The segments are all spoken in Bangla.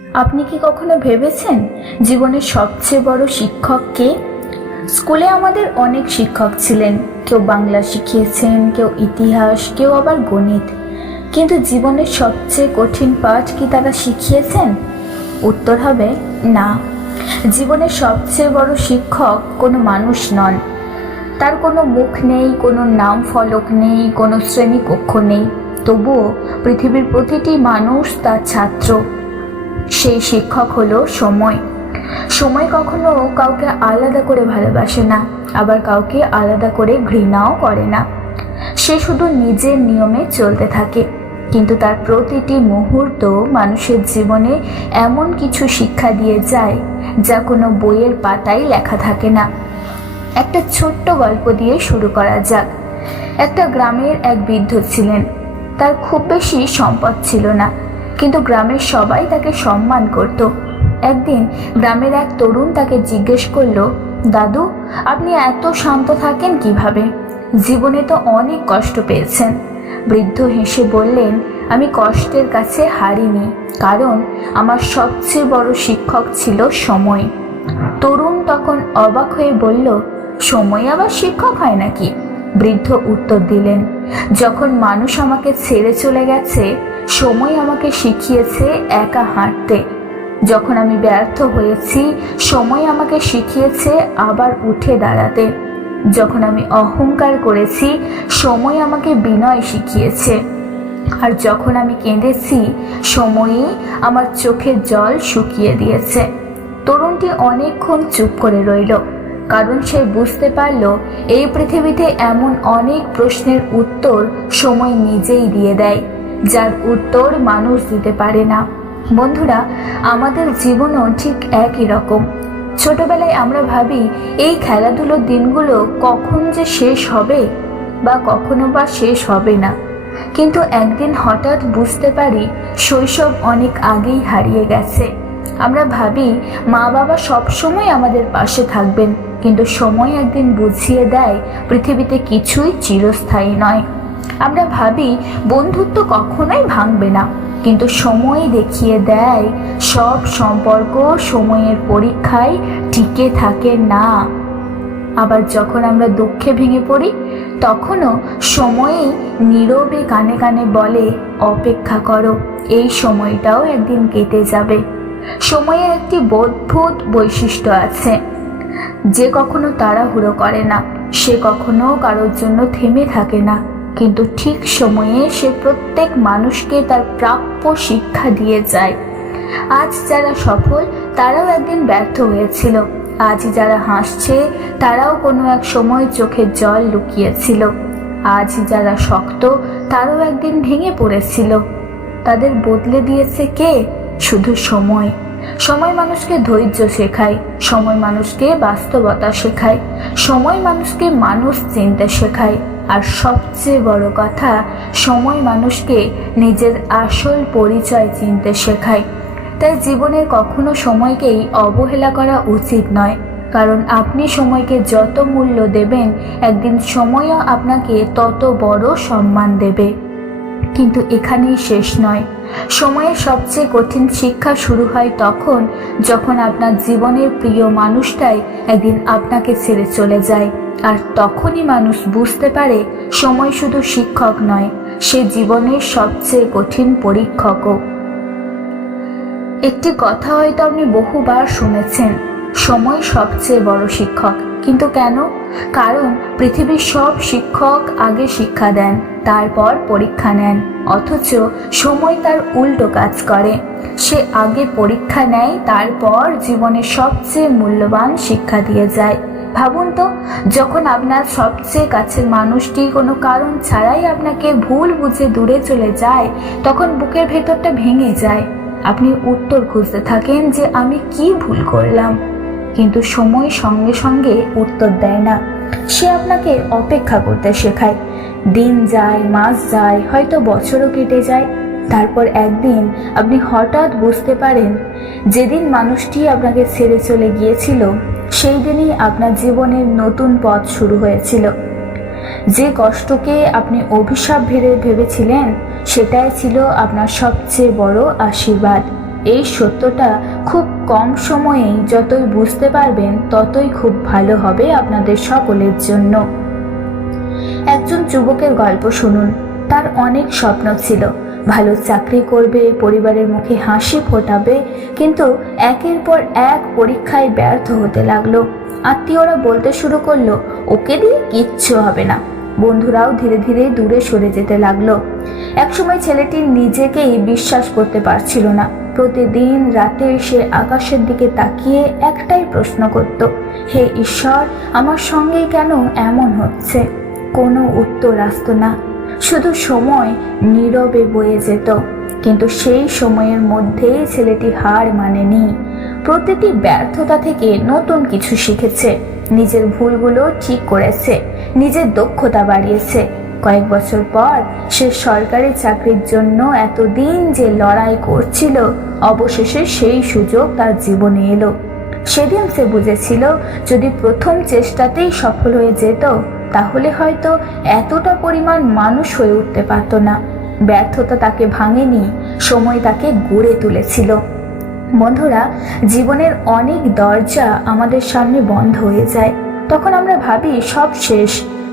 আপনি কি কখনো ভেবেছেন জীবনের সবচেয়ে বড় শিক্ষক কে? স্কুলে আমাদের অনেক শিক্ষক ছিলেন। কেউ বাংলা শিখিয়েছেন, কেউ ইতিহাস, কেউ আবার গণিত। কিন্তু জীবনের সবচেয়ে কঠিন পাঠ কি তারা শিখিয়েছেন? উত্তর হবে না। জীবনের সবচেয়ে বড় শিক্ষক কোনো মানুষ নন। তার কোনো মুখ নেই, কোনো নাম ফলক নেই, কোনো শ্রেণীকক্ষ নেই। তবুও পৃথিবীর প্রতিটি মানুষ তার ছাত্র। সেই শিক্ষক হলো সময়। সময় কখনো কাউকে আলাদা করে ভালোবাসে না, আবার কাউকে আলাদা করে ঘৃণাও করে না। সে শুধু নিজের নিয়মে চলতে থাকে, কিন্তু তার প্রতিটি মুহূর্ত মানুষের জীবনে এমন কিছু শিক্ষা দিয়ে যায় যা কোনো বইয়ের পাতায় লেখা থাকে না। একটা ছোট্ট গল্প দিয়ে শুরু করা যাক। একটা গ্রামের এক বৃদ্ধ ছিলেন। তার খুব বেশি সম্পদ ছিল না, কিন্তু গ্রামের সবাই তাকে সম্মান করত। একদিন গ্রামের এক তরুণ তাকে জিজ্ঞেস করলো, দাদু, আপনি এত শান্ত থাকেন কিভাবে? জীবনে তো অনেক কষ্ট পেয়েছেন। বৃদ্ধ হেসে বললেন, আমি কষ্টের কাছে হারিনি, কারণ আমার সবচেয়ে বড় শিক্ষক ছিল সময়। তরুণ তখন অবাক হয়ে বলল, সময় আবার শিক্ষক হয় নাকি? বৃদ্ধ উত্তর দিলেন, যখন মানুষ আমাকে ছেড়ে চলে গেছে, সময় আমাকে শিখিয়েছে একা হাঁটতে। যখন আমি ব্যর্থ হয়েছি, সময় আমাকে শিখিয়েছে আবার উঠে দাঁড়াতে। যখন আমি অহংকার করেছি, সময় আমাকে বিনয় শিখিয়েছে। আর যখন আমি কেঁদেছি, সময়ই আমার চোখের জল শুকিয়ে দিয়েছে। তরুণটি অনেকক্ষণ চুপ করে রইল, কারণ সে বুঝতে পারল এই পৃথিবীতে এমন অনেক প্রশ্নের উত্তর সময় নিজেই দিয়ে দেয়, যার উত্তর মানুষ দিতে পারে না। বন্ধুরা, আমাদের জীবনও ঠিক একই রকম। ছোটবেলায় আমরা ভাবি এই খেলাধুলোর দিনগুলো কখন যে শেষ হবে, বা কখনো বা শেষ হবে না। কিন্তু একদিন হঠাৎ বুঝতে পারি শৈশব অনেক আগেই হারিয়ে গেছে। আমরা ভাবি মা বাবা সবসময় আমাদের পাশে থাকবেন, কিন্তু সময় একদিন বুঝিয়ে দেয় পৃথিবীতে কিছুই চিরস্থায়ী নয়। আমরা ভাবি বন্ধুত্ব কখনোই ভাঙবে না, কিন্তু সময় দেখিয়ে দেয় সব সম্পর্ক সময়ের পরীক্ষায় টিকে থাকে না। আবার যখন আমরা দুঃখে ভেঙে পড়ি, তখনও সময়ই নীরবে কানে কানে বলে, অপেক্ষা করো, এই সময়টাও একদিন কেটে যাবে। সময়ের একটি অদ্ভুত বৈশিষ্ট্য আছে, যে কখনো তাড়াহুড়ো করে না, সে কখনো কারোর জন্য থেমে থাকে না, কিন্তু ঠিক সময়ে সে প্রত্যেক মানুষকে তার প্রাপ্য শিক্ষা দিয়ে যায়। আজ যারা সফল, তারাও একদিন ব্যর্থ হয়েছিল। আজ যারা হাসছে, তারাও কোনো এক সময় চোখের জল লুকিয়েছিল। আজ যারা শক্ত, তারাও একদিন ভেঙে পড়েছিল। তাদের বদলে দিয়েছে কে? শুধু সময়। সময় মানুষকে ধৈর্য শেখায়, সময় মানুষকে বাস্তবতা শেখায়, সময় মানুষকে মানুষ চিনতে শেখায়, আর সবচেয়ে বড় কথা, সময় মানুষকে নিজের আসল পরিচয় চিনতে শেখায়। তাই জীবনের কখনো সময়কেই অবহেলা করা উচিত নয়, কারণ আপনি সময়কে যত মূল্য দেবেন, একদিন সময়ও আপনাকে তত বড় সম্মান দেবে। কিন্তু এখানেই শেষ নয়। সময়ের সবচেয়ে কঠিন শিক্ষা শুরু হয় তখন, যখন আপনার জীবনের প্রিয় মানুষটাই একদিন আপনাকে ছেড়ে চলে যায়। আর তখনই মানুষ বুঝতে পারে সময় শুধু শিক্ষক নয়, সে জীবনের সবচেয়ে কঠিন পরীক্ষকও। একটি কথা হয়তো আপনি বহুবার শুনেছেন, সময় সবচেয়ে বড় শিক্ষক। কিন্তু কেন? কারণ পৃথিবীর সব শিক্ষক আগে শিক্ষা দেন, তারপর পরীক্ষা নেন। অথচ সময় তার উল্টো কাজ করে, সে আগে পরীক্ষা নেয়, তারপর জীবনের সবচেয়ে মূল্যবান শিক্ষা দিয়ে যায়। ভাবুন তো, যখন আপনার সবচেয়ে কাছের মানুষটি কোনো কারণ ছাড়াই আপনাকে ভুল বুঝে দূরে চলে যায়, তখন বুকের ভেতরটা ভেঙে যায়। আপনি উত্তর খুঁজতে থাকেন যে আমি কি ভুল করলাম, কিন্তু সময় সঙ্গে সঙ্গে উত্তর দেয় না। সে আপনাকে অপেক্ষা করতে শেখায়। দিন যায়, মাস যায়, হয়তো বছরও কেটে যায়। তারপর একদিন আপনি হঠাৎ বুঝতে পারেন, যেদিন মানুষটি আপনাকে ছেড়ে চলে গিয়েছিল, সেই দিনই আপনার জীবনের নতুন পথ শুরু হয়েছিল। যে কষ্টকে আপনি অভিশাপ ভেবেছিলেন, সেটাই ছিল আপনার সবচেয়ে বড় আশীর্বাদ। এই সত্যটা খুব কম সময়েই যতই বুঝতে পারবেন ততই খুব ভালো হবে আপনাদের সকলের জন্য। একজন যুবকের গল্প শুনুন। তার অনেক স্বপ্ন ছিল, ভালো চাকরি করবে, পরিবারের মুখে হাসি ফোটাবে, কিন্তু একের পর এক পরীক্ষায় ব্যর্থ হতে লাগলো। আত্মীয়রা বলতে শুরু করলো, ওকে দিয়ে কিচ্ছু হবে না। বন্ধুরাও ধীরে ধীরে দূরে সরে যেতে লাগলো। একসময় ছেলেটি নিজেকেই বিশ্বাস করতে পারছিল না। প্রতিদিন রাতে সে আকাশের দিকে তাকিয়ে একটাই প্রশ্ন করত, হে ঈশ্বর, আমার সঙ্গে কেন এমন হচ্ছে? কোনো উত্তর আসতো না, শুধু সময় নীরবে বয়ে যেত। কিন্তু সেই সময়ের মধ্যেই ছেলেটি হার মানেনি। প্রতিটি ব্যর্থতা থেকে নতুন কিছু শিখেছে, নিজের ভুলগুলো ঠিক করেছে, নিজের দক্ষতা বাড়িয়েছে। কয়েক বছর পর সে সরকারি চাকরির জন্য এতদিন যে লড়াই করছিল, অবশেষে সেই সুযোগ তার জীবনে এলো। সেদিন সে বুঝেছিল, যদি প্রথম চেষ্টাতেই সফল হয়ে যেত তাহলে হয়তো এতটা পরিমাণ মানুষ হয়ে উঠতে পারত না। ব্যর্থতা তাকে ভাঙেনি, সময় তাকে গড়ে তুলেছিল। বন্ধুরা, জীবনের অনেক দরজা আমাদের সামনে বন্ধ হয়ে যায়, তখন আমরা ভাবি সব শেষ,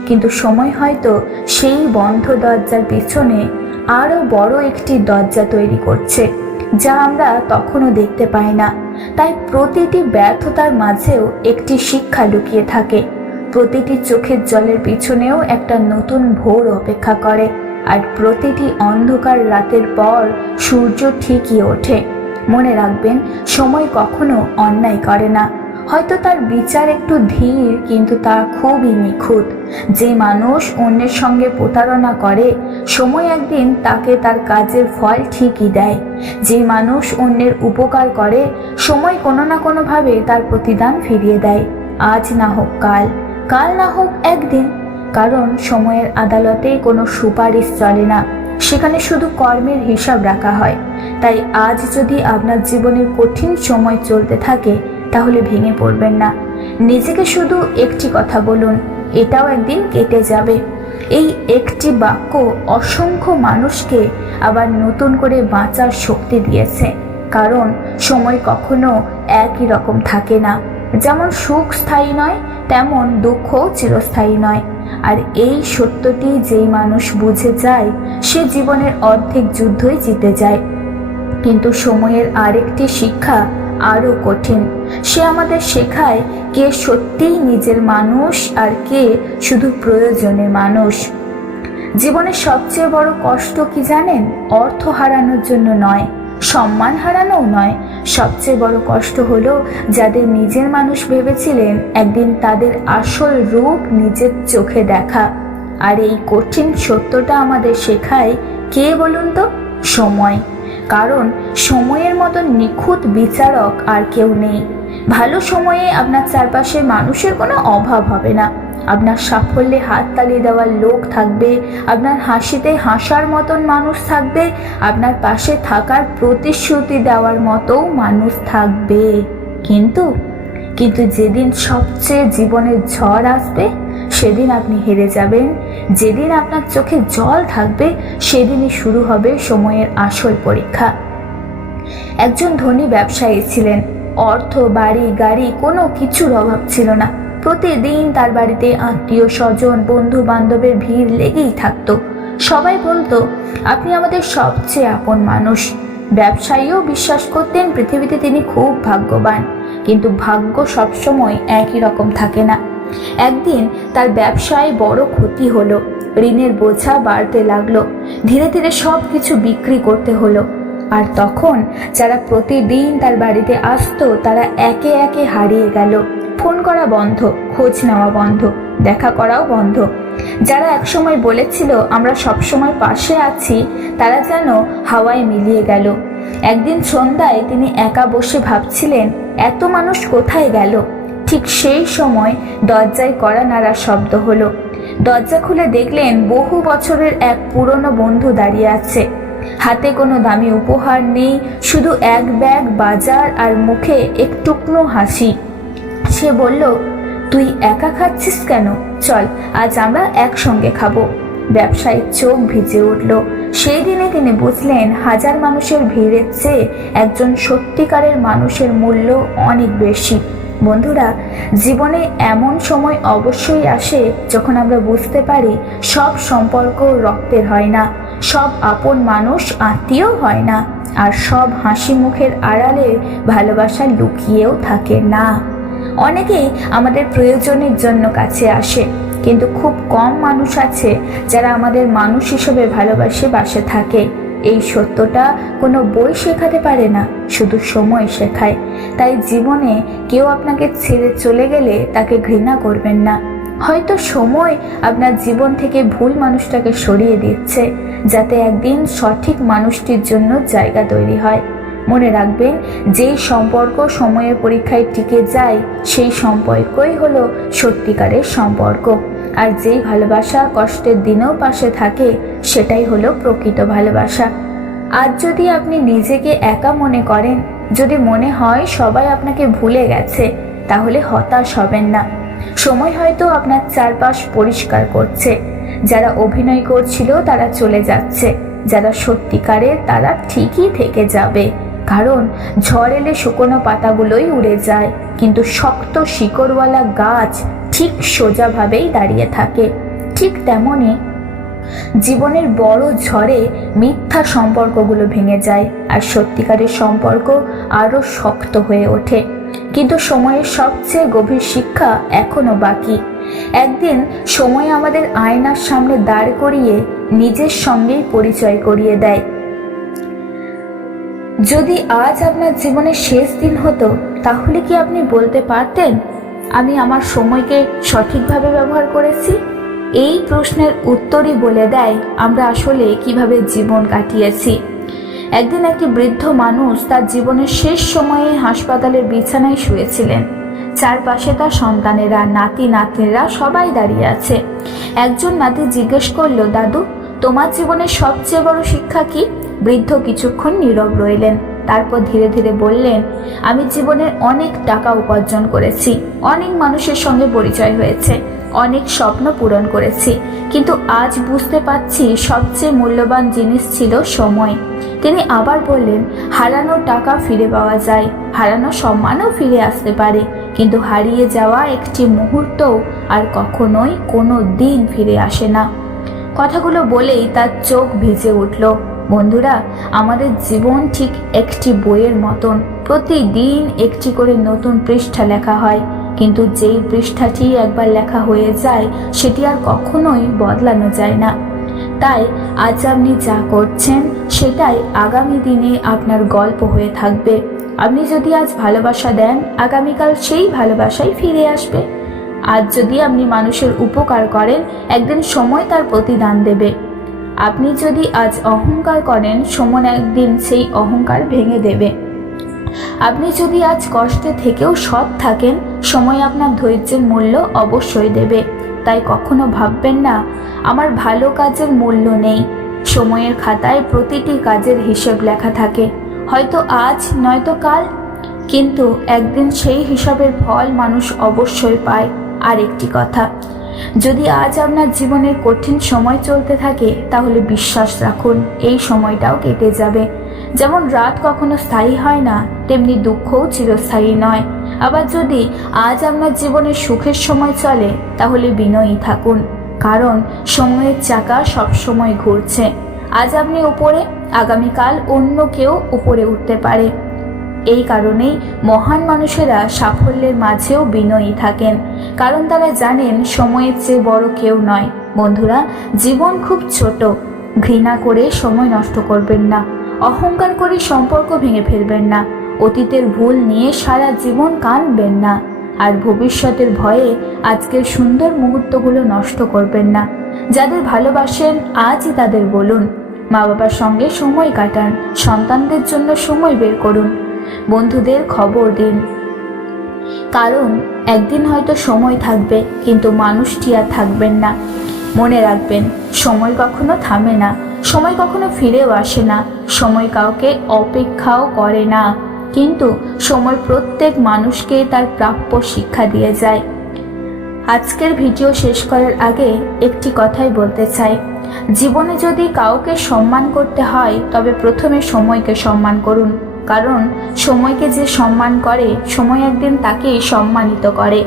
কিন্তু সময় হয়তো সেই বন্ধ দরজার পেছনে আরো বড় একটি দরজা তৈরি করছে, যা আমরা তখনও দেখতে পাই না। তাই প্রতিটি ব্যর্থতার মাঝেও একটি শিক্ষা লুকিয়ে থাকে, প্রতিটি চোখের জলের পিছনেও একটা নতুন ভোর অপেক্ষা করে, আর প্রতিটি অন্ধকার রাতের পর সূর্য ঠিকই ওঠে। মনে রাখবেন, সময় কখনো অন্যায় করে না। হয়তো তার বিচার একটু ধীর, কিন্তু তা খুবই নিখুঁত। যে মানুষ অন্যের সঙ্গে প্রতারণা করে, সময় একদিন তাকে তার কাজের ফল ঠিকই দেয়। যে মানুষ অন্যের উপকার করে, সময় কোনো না কোনোভাবে তার প্রতিদান ফিরিয়ে দেয়। আজ না হোক কাল, কাল না হোক একদিন। কারণ সময়ের আদালতে কোনো সুপারিশ চলে না, সেখানে শুধু কর্মের হিসাব রাখা হয়। তাই আজ যদি আপনার জীবনের কঠিন সময় চলতে থাকে, তাহলে ভেঙে পড়বেন না। নিজেকে শুধু একটি কথা বলুন, এটাও একদিন কেটে যাবে। এই একটি বাক্য অসংখ্য মানুষকে আবার নতুন করে বাঁচার শক্তি দিয়েছে। কারণ সময় কখনো একই রকম থাকে না। যেমন সুখ স্থায়ী নয়, তেমন দুঃখও চিরস্থায়ী নয়। আর এই সত্যটি যেই মানুষ বুঝে যায়, সে জীবনের অর্ধেক যুদ্ধই জিতে যায়। কিন্তু সময়ের আরেকটি শিক্ষা আরো কঠিন। সে আমাদের শেখায় কে সত্যিই নিজের মানুষ আর কে শুধু প্রয়োজনের মানুষ। জীবনের সবচেয়ে বড় কষ্ট কি জানেন? অর্থ হারানোর জন্য নয়, সম্মান হারানোও নয়। সবচেয়ে বড় কষ্ট হলো যাদের নিজের মানুষ ভেবেছিলেন, একদিন তাদের আসল রূপ নিজের চোখে দেখা। আর এই কঠিন সত্যটা আমাদের শেখায় কে বলুন তো? সময়। কারণ সময়ের মতো নিখুঁত বিচারক আর কেউ নেই। ভালো সময়ে আপনার চারপাশে মানুষের কোনো অভাব হবে না। আপনার সাফল্যে হাততালি দেওয়ার লোক থাকবে, আপনার হাসিতে হাসার মতন মানুষ থাকবে, আপনার পাশে থাকার প্রতিশ্রুতি দেওয়ার মতো মানুষ থাকবে। কিন্তু যেদিন সবচেয়ে জীবনের ঝড় আসবে, সেদিন আপনি হেরে যাবেন। যেদিন আপনার চোখে জল থাকবে, সেদিনই শুরু হবে সময়ের আসল পরীক্ষা। একজন ধনী ব্যবসায়ী ছিলেন। অর্থ, বাড়ি, গাড়ি কোনো কিছুর অভাব ছিল না। প্রতিদিন তার বাড়িতে আত্মীয় স্বজন, বন্ধু বান্ধবের ভিড় লেগেই থাকতো। সবাই বলতো, আপনি আমাদের সবচেয়ে আপন মানুষ। ব্যবসায়ীও বিশ্বাস করতেন পৃথিবীতে তিনি খুব ভাগ্যবান। কিন্তু ভাগ্য সবসময় একই রকম থাকে না। একদিন তার ব্যবসায় বড় ক্ষতি হলো, ঋণের বোঝা বাড়তে লাগলো। ধীরে ধীরে সব কিছু বিক্রি করতে হলো। আর তখন যারা প্রতিদিন তার বাড়িতে আসতো, তারা একে একে হারিয়ে গেল। ফোন করা বন্ধ, খোঁজ নেওয়া বন্ধ, দেখা করাও বন্ধ। যারা একসময় বলেছিল আমরা সবসময় পাশে আছি, তারা যেন হাওয়ায় মিলিয়ে গেল। একদিন সন্ধ্যায় তিনি একা বসে ভাবছিলেন, এত মানুষ কোথায় গেল? ঠিক সেই সময় দরজায় কড়া নাড়ার শব্দ হলো। দরজা খুলে দেখলেন বহু বছরের এক পুরনো বন্ধু দাঁড়িয়ে আছে। হাতে কোনো দামি উপহার নেই, শুধু এক ব্যাগ বাজার আর মুখে একটুকনো হাসি। সে বলল, তুই একা খাচ্ছিস কেন? চল, আজ আমরা একসঙ্গে খাবো। ব্যবসায়ীর চোখ ভিজে উঠল। সেই দিনে তিনি বুঝলেন হাজার মানুষের ভিড়ের চেয়ে একজন সত্যিকারের মানুষের মূল্য অনেক বেশি। বন্ধুরা, জীবনে এমন সময় অবশ্যই আসে যখন আমরা বুঝতে পারি সব সম্পর্ক রক্তের হয় না, সব আপন মানুষ আত্মীয় হয় না, আর সব হাসি মুখের আড়ালে ভালোবাসা লুকিয়েও থাকে না। অনেকেই আমাদের প্রয়োজনের জন্য কাছে আসে, কিন্তু খুব কম মানুষ আছে যারা আমাদের মানুষ হিসেবে ভালোবাসে পাশে থাকে। এই সত্যটা কোনো বই শেখাতে পারে না, শুধু সময় শেখায়। তাই জীবনে কেউ আপনাকে ছেড়ে চলে গেলে তাকে ঘৃণা করবেন না। হয়তো সময় আপনার জীবন থেকে ভুল মানুষটাকে সরিয়ে দিচ্ছে, যাতে একদিন সঠিক মানুষটির জন্য জায়গা তৈরি হয়। মনে রাখবেন, যেই সম্পর্ক সময়ের পরীক্ষায় টিকে যায় সেই সম্পর্কই হলো সত্যিকারের সম্পর্ক। আর যেই ভালোবাসা কষ্টের দিনেও পাশে থাকে সেটাই হলো প্রকৃত ভালোবাসা। আজ যদি আপনি নিজেকে একা মনে করেন, যদি মনে হয় সবাই আপনাকে ভুলে গেছে, তাহলে হতাশ হবেন না। সময় হয়তো আপনার চারপাশ পরিষ্কার করছে। যারা অভিনয় করছিল তারা চলে যাচ্ছে, যারা সত্যিকারের তারা ঠিকই থেকে যাবে। কারণ ঝড় এলে শুকনো পাতাগুলোই উড়ে যায়, কিন্তু শক্ত শিকড়ওয়ালা গাছ ঠিক সোজাভাবেই দাঁড়িয়ে থাকে। ঠিক তেমনই জীবনের বড় ঝড়ে মিথ্যা সম্পর্কগুলো ভেঙে যায়, আর সত্যিকারের সম্পর্ক আরো শক্ত হয়ে ওঠে। কিন্তু সময়ের সবচেয়ে গভীর শিক্ষা এখনো বাকি। একদিন সময় আমাদের আয়নার সামনে দাঁড় করিয়ে নিজের সঙ্গেই পরিচয় করিয়ে দেয়। যদি আজ আপনার জীবনের শেষ দিন হতো, তাহলে কি আপনি বলতে পারতেন, আমি আমার সময়কে সঠিকভাবে ব্যবহার করেছি? এই প্রশ্নের উত্তরই বলে দেয় আমরা আসলে কিভাবে জীবন কাটিয়েছি। একদিন একটি বৃদ্ধ মানুষ তার জীবনের শেষ সময়ে হাসপাতালের বিছানায় শুয়েছিলেন। চারপাশে তার সন্তানেরা, নাতি নাতনিরা সবাই দাঁড়িয়ে আছে। একজন নাতি জিজ্ঞেস করলো, দাদু, তোমার জীবনের সবচেয়ে বড় শিক্ষা কি? বৃদ্ধ কিছুক্ষণ নীরব রইলেন, তারপর ধীরে ধীরে বললেন, আমি জীবনের অনেক টাকা উপার্জন করেছি, অনেক মানুষের সঙ্গে পরিচয় হয়েছে, অনেক স্বপ্ন পূরণ করেছি, কিন্তু আজ বুঝতে পারছি সবচেয়ে মূল্যবান জিনিস ছিল সময়। তিনি আবার বললেন, হারানো টাকা ফিরে পাওয়া যায়, হারানো সম্মানও ফিরে আসতে পারে, কিন্তু হারিয়ে যাওয়া একটি মুহূর্ত আর কখনোই কোনো দিন ফিরে আসে না। কথাগুলো বলেই তার চোখ ভিজে উঠল। বন্ধুরা, আমাদের জীবন ঠিক একটি বইয়ের মতন, প্রতিদিন একটি করে নতুন পৃষ্ঠা লেখা হয়, কিন্তু যেই পৃষ্ঠাটি একবার লেখা হয়ে যায় সেটি আর কখনোই বদলানো যায় না। তাই আজ আপনি যা করছেন সেটাই আগামী দিনে আপনার গল্প হয়ে থাকবে। আপনি যদি আজ ভালোবাসা দেন, আগামীকাল সেই ভালোবাসাই ফিরে আসবে। আজ যদি আপনি মানুষের উপকার করেন, একদিন সময় তার প্রতিদান দেবে। আপনি যদি আজ অহংকার করেন, সময় একদিন সেই অহংকার ভেঙে দেবে। আপনি যদি আজ কষ্টে থেকেও সৎ থাকেন, সময় আপনার ধৈর্যের মূল্য অবশ্যই দেবে। তাই কখনো ভাববেন না আমার ভালো কাজের মূল্য নেই। সময়ের খাতায় প্রতিটি কাজের হিসেব লেখা থাকে, হয়তো আজ নয়তো কাল, কিন্তু একদিন সেই হিসাবের ফল মানুষ অবশ্যই পায়। আর একটি কথা, যদি আজ আপনার জীবনের কঠিন সময় চলতে থাকে, তাহলে বিশ্বাস রাখুন এই সময়টাও কেটে যাবে। যেমন রাত কখনো স্থায়ী হয় না, তেমনি দুঃখও চিরস্থায়ী নয়। আবার যদি আজ আপনার জীবনে সুখের সময় চলে, তাহলে বিনয়ী থাকুন, কারণ সময়ের চাকা সবসময় ঘুরছে। আজ আপনি উপরে, আগামীকাল অন্য কেউ উপরে উঠতে পারে। এই কারণেই মহান মানুষেরা সাফল্যের মাঝেও বিনয়ী থাকেন, কারণ তারা জানেন সময়ের চেয়ে বড় কেউ নয়। বন্ধুরা, জীবন খুব ছোট, ঘৃণা করে সময় নষ্ট করবেন না, অহংকার করে সম্পর্ক ভেঙে ফেলবেন না, অতীতের ভুল নিয়ে সারা জীবন কাঁদবেন না, আর ভবিষ্যতের ভয়ে আজকের সুন্দর মুহূর্তগুলো নষ্ট করবেন না। যাদের ভালোবাসেন আজই তাদের বলুন, মা বাবার সঙ্গে সময় কাটান, সন্তানদের জন্য সময় বের করুন, বন্ধুদের খবর দিন, কারণ একদিন হয়তো সময় থাকবে, কিন্তু মানুষটি আর থাকবেন না। মনে রাখবেন, সময় কখনো থামে না, সময় কখনো ফিরেও আসে না, সময় কাউকে অপেক্ষাও করে না, কিন্তু সময় প্রত্যেক মানুষকে তার প্রাপ্য শিক্ষা দিয়ে যায়। আজকের ভিডিও শেষ করার আগে একটি কথাই বলতে চাই। জীবনে যদি কাউকে সম্মান করতে হয় তবে প্রথমে সময়কে সম্মান করুন, কারণ সময়কে যে সম্মান করে সময় একদিন তাকেই সম্মানিত করে।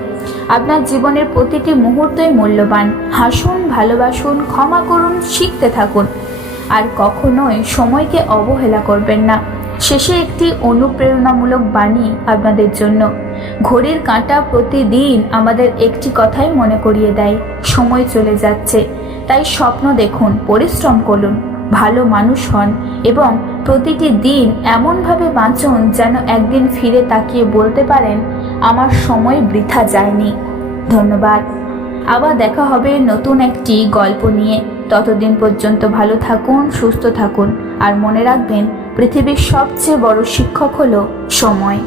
আপনার জীবনের প্রতিটি মুহূর্তই মূল্যবান। হাসুন, ভালোবাসুন, ক্ষমা করুন, শিখতে থাকুন, আর কখনোই সময়কে অবহেলা করবেন না। শেষে একটি অনুপ্রেরণামূলক বাণী আপনাদের জন্য। ঘড়ির কাঁটা প্রতিদিন আমাদের একটি কথাই মনে করিয়ে দেয়, সময় চলে যাচ্ছে। তাই স্বপ্ন দেখুন, পরিশ্রম করুন, ভালো মানুষ হন এবং প্রতিটি দিন এমনভাবে বাঁচুন যেন একদিন ফিরে তাকিয়ে বলতে পারেন, আমার সময় বৃথা যায়নি। ধন্যবাদ। আবার দেখা হবে নতুন একটি গল্প নিয়ে। ততদিন পর্যন্ত ভালো থাকুন, সুস্থ থাকুন, আর মনে রাখবেন পৃথিবীর সবচেয়ে বড় শিক্ষক হলো সময়।